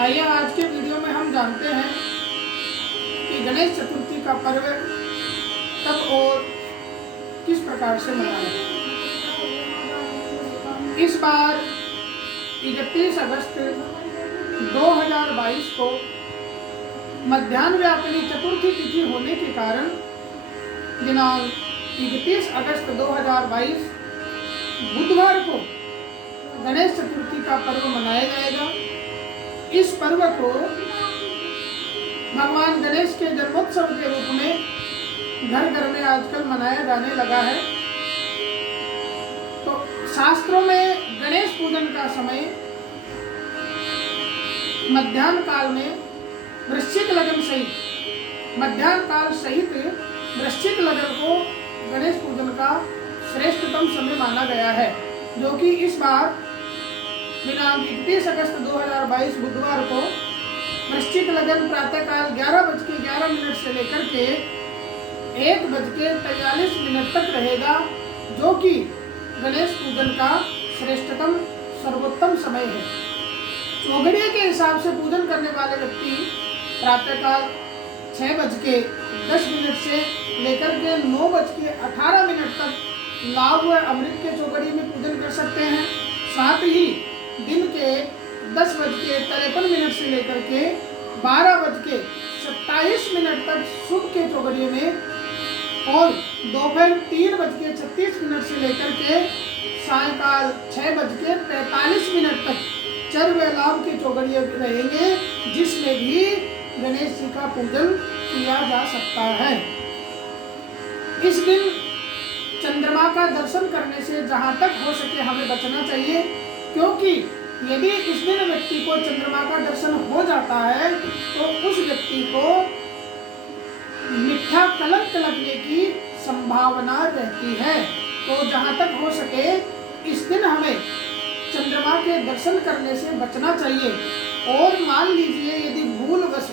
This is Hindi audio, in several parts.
आइए आज के वीडियो में हम जानते हैं कि गणेश चतुर्थी का पर्व कब और किस प्रकार से मनाया। इस बार 31 अगस्त 2022 को मध्याह्न व्यापिनी चतुर्थी तिथि होने के कारण दिनांक 31 अगस्त 2022 बुधवार को गणेश चतुर्थी का पर्व मनाया जाएगा। इस पर्व को भगवान गणेश के जन्मोत्सव के रूप में घर घर में आजकल मनाया जाने लगा है। तो शास्त्रों में गणेश पूजन का समय मध्याह्न काल में वृश्चिक लगन सहित मध्याह्न काल सहित वृश्चिक लगन को गणेश पूजन का श्रेष्ठतम समय माना गया है, जो कि इस बार दिनांक 31 अगस्त 2022 बुधवार को वृश्चिक लगन प्रातःकाल 11:11 से लेकर के 1:43 तक रहेगा, जो कि गणेश पूजन का श्रेष्ठतम सर्वोत्तम समय है। चौघड़िया के हिसाब से पूजन करने वाले व्यक्ति प्रातःकाल 6:10 से लेकर के 9:18 तक लाभ व अमृत के चौघड़ी में पूजन कर सकते हैं। साथ ही दिन के 10:53 से लेकर के 12:27 तक शुभ के चौघड़ियों में और दोपहर 3:36 से लेकर के सायंकाल 6:45 तक चर व लाभ के चौघड़ियों रहेंगे, जिसमें भी गणेश जी का पूजन किया जा सकता है। इस दिन चंद्रमा का दर्शन करने से जहाँ तक हो सके हमें बचना चाहिए, क्योंकि यदि इस दिन व्यक्ति को चंद्रमा का दर्शन हो जाता है तो उस व्यक्ति को मिथ्या कलंक लगने की संभावना रहती है। तो जहाँ तक हो सके इस दिन हमें चंद्रमा के दर्शन करने से बचना चाहिए। और मान लीजिए यदि भूलवश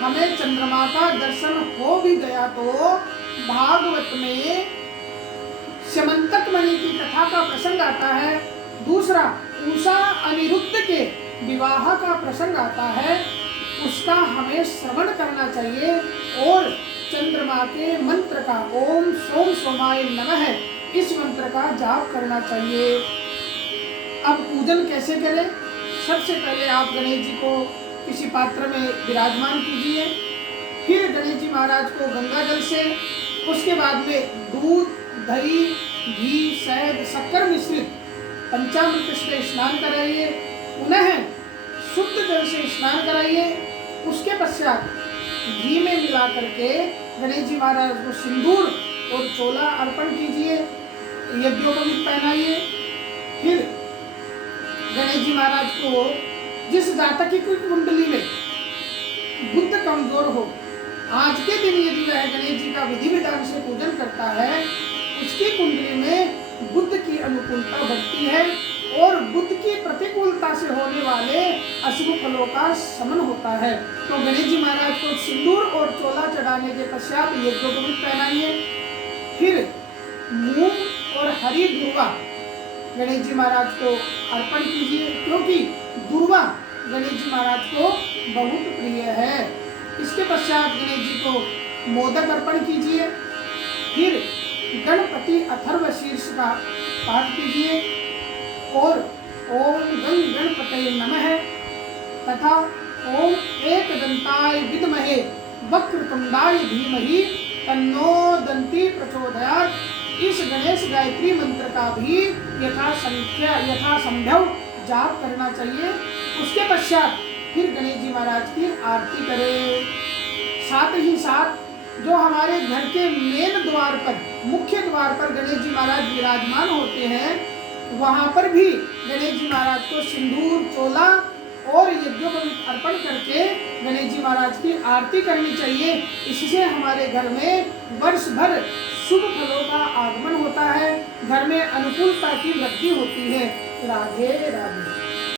हमें चंद्रमा का दर्शन हो भी गया तो भागवत में स्यमंतक मणि की कथा का प्रसंग आता है। दूसरा उषा अनिरुद्ध के विवाह का प्रसंग आता है, उसका हमें श्रवण करना चाहिए और चंद्रमा के मंत्र का ओम सोम सोमाय नमः इस मंत्र का जाप करना चाहिए। अब पूजन कैसे करें? सबसे पहले आप गणेश जी को किसी पात्र में विराजमान कीजिए, फिर गणेश जी महाराज को गंगा जल से, उसके बाद में दूध, दही, घी, शहद, शक्कर मिश्रित पंचामृत से स्नान कराइए, पुनः शुद्ध जल से स्नान कराइए। उसके पश्चात घी में मिला करके गणेश जी महाराज को सिंदूर और चोला अर्पण कीजिए, यज्ञोपवीत पहनाइए। फिर गणेश जी महाराज को जिस जातक की कुंडली में बुध कमजोर हो, आज के दिन यदि वह गणेश जी का विधि विधान से पूजन करता है, उसकी कुंडली में बुध की अनुकूलता बढ़ती है और बुध की प्रतिकूलता से होने वाले अशुभ फलों का शमन होता है। तो गणेश जी महाराज को सिंदूर और चोला चढ़ाने के पश्चात यज्ञोपवीत पहनाइए। फिर मूंग और हरी दुर्वा गणेश जी महाराज को अर्पण कीजिए, क्योंकि दुर्वा गणेश जी महाराज को बहुत प्रिय है। इसके पश्चात गणेश जी को मोदक अर्पण कीजिए। फिर गणपति अथर्व शीर्ष का पाठ कीजिए और ओम गं गणपतये नमः तथा ओम एकदंताय विद्महे वक्रतुंडाय धीमहि तन्नो दंती प्रचोदयात् इस गणेश गायत्री मंत्र का भी यथासंभव जाप करना चाहिए। उसके पश्चात फिर गणेश जी महाराज की आरती करें। साथ ही साथ जो हमारे घर के मेन द्वार पर, मुख्य द्वार पर गणेश जी महाराज विराजमान होते हैं, वहाँ पर भी गणेश जी महाराज को सिंदूर, चोला और यज्ञोपवीत अर्पण करके गणेश जी महाराज की आरती करनी चाहिए। इससे हमारे घर में वर्ष भर शुभ फलों का आगमन होता है, घर में अनुकूलता की वृद्धि होती है। राधे राधे।